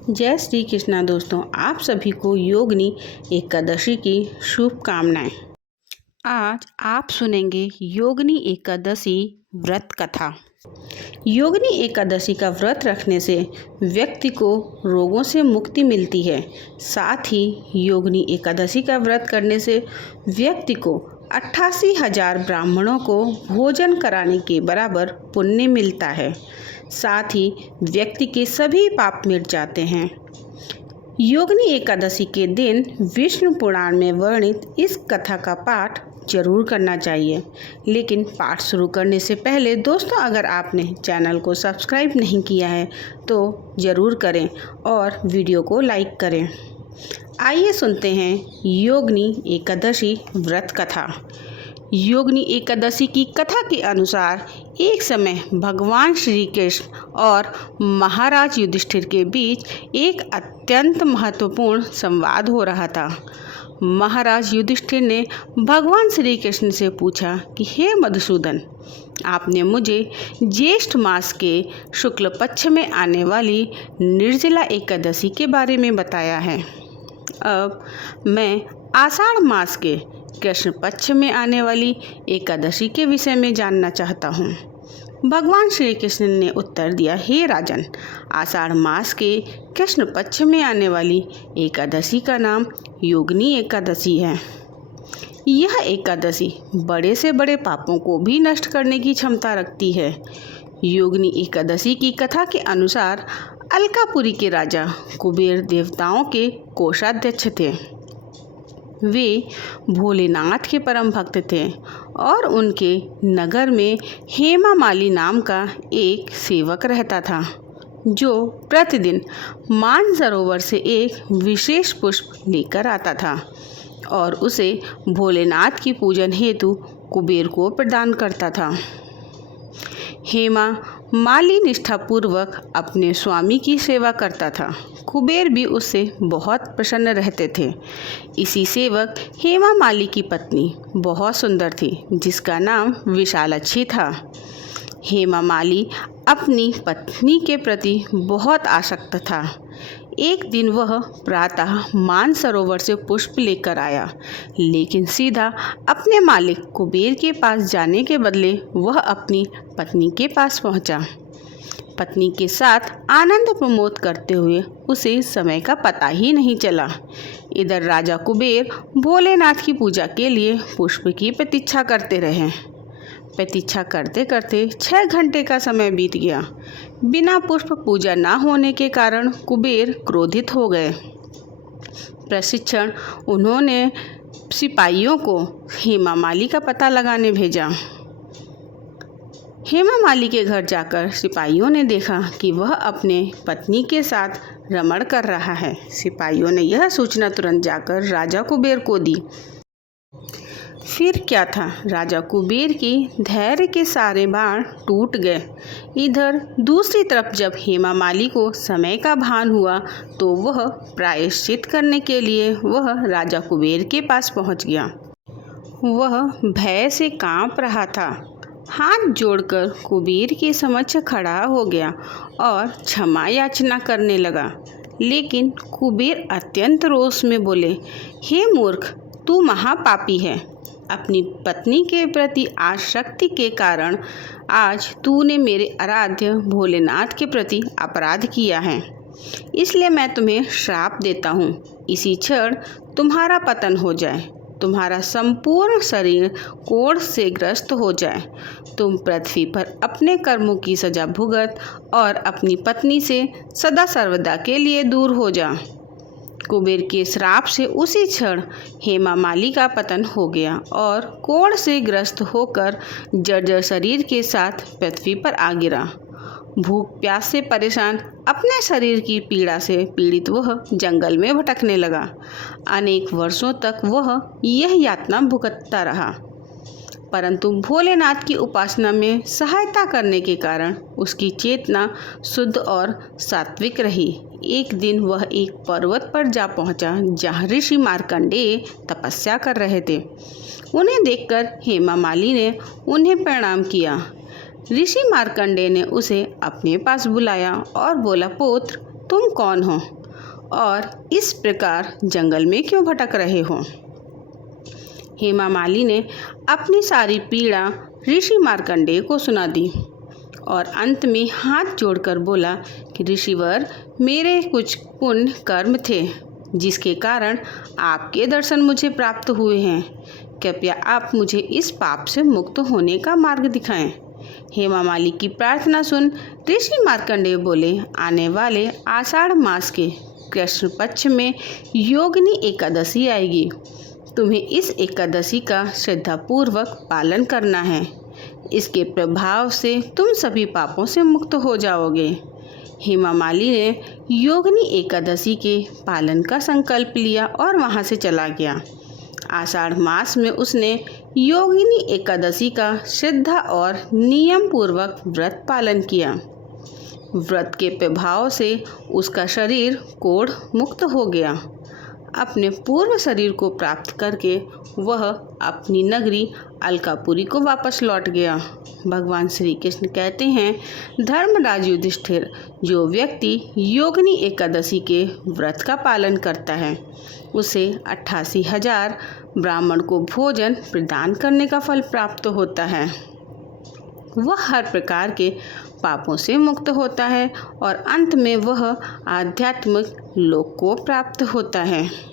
जय श्री कृष्णा दोस्तों, आप सभी को योगिनी एकादशी की शुभकामनाएं। आज आप सुनेंगे योगिनी एकादशी व्रत कथा। योगिनी एकादशी का व्रत रखने से व्यक्ति को रोगों से मुक्ति मिलती है। साथ ही योगिनी एकादशी का व्रत करने से व्यक्ति को 88,000 ब्राह्मणों को भोजन कराने के बराबर पुण्य मिलता है। साथ ही व्यक्ति के सभी पाप मिट जाते हैं। योगिनी एकादशी के दिन विष्णु पुराण में वर्णित इस कथा का पाठ जरूर करना चाहिए। लेकिन पाठ शुरू करने से पहले दोस्तों, अगर आपने चैनल को सब्सक्राइब नहीं किया है तो ज़रूर करें और वीडियो को लाइक करें। आइए सुनते हैं योगिनी एकादशी व्रत कथा। योगिनी एकादशी की कथा के अनुसार एक समय भगवान श्री कृष्ण और महाराज युधिष्ठिर के बीच एक अत्यंत महत्वपूर्ण संवाद हो रहा था। महाराज युधिष्ठिर ने भगवान श्री कृष्ण से पूछा कि हे मधुसूदन, आपने मुझे ज्येष्ठ मास के शुक्ल पक्ष में आने वाली निर्जला एकादशी के बारे में बताया है। अब मैं आषाढ़ मास के कृष्ण पक्ष में आने वाली एकादशी के विषय में जानना चाहता हूँ। भगवान श्री कृष्ण ने उत्तर दिया, हे राजन, आषाढ़ मास के कृष्ण पक्ष में आने वाली एकादशी का नाम योगिनी एकादशी है। यह एकादशी बड़े से बड़े पापों को भी नष्ट करने की क्षमता रखती है। योगिनी एकादशी की कथा के अनुसार अलकापुरी के राजा कुबेर देवताओं के कोषाध्यक्ष थे। वे भोलेनाथ के परम भक्त थे और उनके नगर में हेमा माली नाम का एक सेवक रहता था, जो प्रतिदिन मानसरोवर से एक विशेष पुष्प लेकर आता था और उसे भोलेनाथ की पूजन हेतु कुबेर को प्रदान करता था। हेमा माली निष्ठापूर्वक अपने स्वामी की सेवा करता था। कुबेर भी उससे बहुत प्रसन्न रहते थे। इसी सेवक हेमा माली की पत्नी बहुत सुंदर थी, जिसका नाम विशालाक्षी था। हेमा माली अपनी पत्नी के प्रति बहुत आसक्त था। एक दिन वह प्रातः मानसरोवर से पुष्प लेकर आया, लेकिन सीधा अपने मालिक कुबेर के पास जाने के बदले वह अपनी पत्नी के पास पहुंचा। पत्नी के साथ आनंद प्रमोद करते हुए उसे समय का पता ही नहीं चला। इधर राजा कुबेर भोलेनाथ की पूजा के लिए पुष्प की प्रतीक्षा करते रहे। प्रतीक्षा करते करते 6 घंटे का समय बीत गया। बिना पुष्प पूजा न होने के कारण कुबेर क्रोधित हो गए। प्रशिक्षण उन्होंने सिपाहियों को हेमा माली का पता लगाने भेजा। हेमा माली के घर जाकर सिपाहियों ने देखा कि वह अपने पत्नी के साथ रमण कर रहा है। सिपाहियों ने यह सूचना तुरंत जाकर राजा कुबेर को दी। फिर क्या था, राजा कुबेर की धैर्य के सारे बाण टूट गए। इधर दूसरी तरफ जब हेमा माली को समय का भान हुआ तो वह प्रायश्चित करने के लिए वह राजा कुबेर के पास पहुंच गया। वह भय से कांप रहा था। हाथ जोड़कर कुबेर के समक्ष खड़ा हो गया और क्षमा याचना करने लगा। लेकिन कुबेर अत्यंत रोष में बोले, हे मूर्ख, तू महापापी है। अपनी पत्नी के प्रति आसक्ति के कारण आज तूने मेरे आराध्य भोलेनाथ के प्रति अपराध किया है। इसलिए मैं तुम्हें श्राप देता हूँ, इसी क्षण तुम्हारा पतन हो जाए, तुम्हारा संपूर्ण शरीर कोढ़ से ग्रस्त हो जाए, तुम पृथ्वी पर अपने कर्मों की सजा भुगत और अपनी पत्नी से सदा सर्वदा के लिए दूर हो जा। कुबेर के श्राप से उसी क्षण हेमा माली का पतन हो गया और कोढ़ से ग्रस्त होकर जर्जर शरीर के साथ पृथ्वी पर आ गिरा। भूख प्यास से परेशान अपने शरीर की पीड़ा से पीड़ित वह जंगल में भटकने लगा। अनेक वर्षों तक वह यह यातना भुगतता रहा, परंतु भोलेनाथ की उपासना में सहायता करने के कारण उसकी चेतना शुद्ध और सात्विक रही। एक दिन वह एक पर्वत पर जा पहुंचा, जहाँ ऋषि मार्कंडेय तपस्या कर रहे थे। उन्हें देखकर हेमा माली ने उन्हें प्रणाम किया। ऋषि मार्कंडेय ने उसे अपने पास बुलाया और बोला, पुत्र, तुम कौन हो और इस प्रकार जंगल में क्यों भटक रहे हो। हेमा मालिनी ने अपनी सारी पीड़ा ऋषि मार्कंडेय को सुना दी और अंत में हाथ जोड़कर बोला कि ऋषिवर, मेरे कुछ पुण्य कर्म थे जिसके कारण आपके दर्शन मुझे प्राप्त हुए हैं। कृपया आप मुझे इस पाप से मुक्त होने का मार्ग दिखाएं। हेमा मालिनी की प्रार्थना सुन ऋषि मार्कंडेय बोले, आने वाले आषाढ़ मास के कृष्ण पक्ष में योगिनी एकादशी आएगी। तुम्हें इस एकादशी का श्रद्धापूर्वक पालन करना है। इसके प्रभाव से तुम सभी पापों से मुक्त हो जाओगे। हेमा मालिनी ने योगिनी एकादशी के पालन का संकल्प लिया और वहां से चला गया। आषाढ़ मास में उसने योगिनी एकादशी का श्रद्धा और नियम पूर्वक व्रत पालन किया। व्रत के प्रभाव से उसका शरीर कोढ़ मुक्त हो गया। अपने पूर्व शरीर को प्राप्त करके वह अपनी नगरी अलकापुरी को वापस लौट गया। भगवान श्री कृष्ण कहते हैं, धर्मराज युधिष्ठिर, जो व्यक्ति योगिनी एकादशी के व्रत का पालन करता है उसे 88,000 ब्राह्मण को भोजन प्रदान करने का फल प्राप्त होता है। वह हर प्रकार के पापों से मुक्त होता है और अंत में वह आध्यात्मिक लोक को प्राप्त होता है।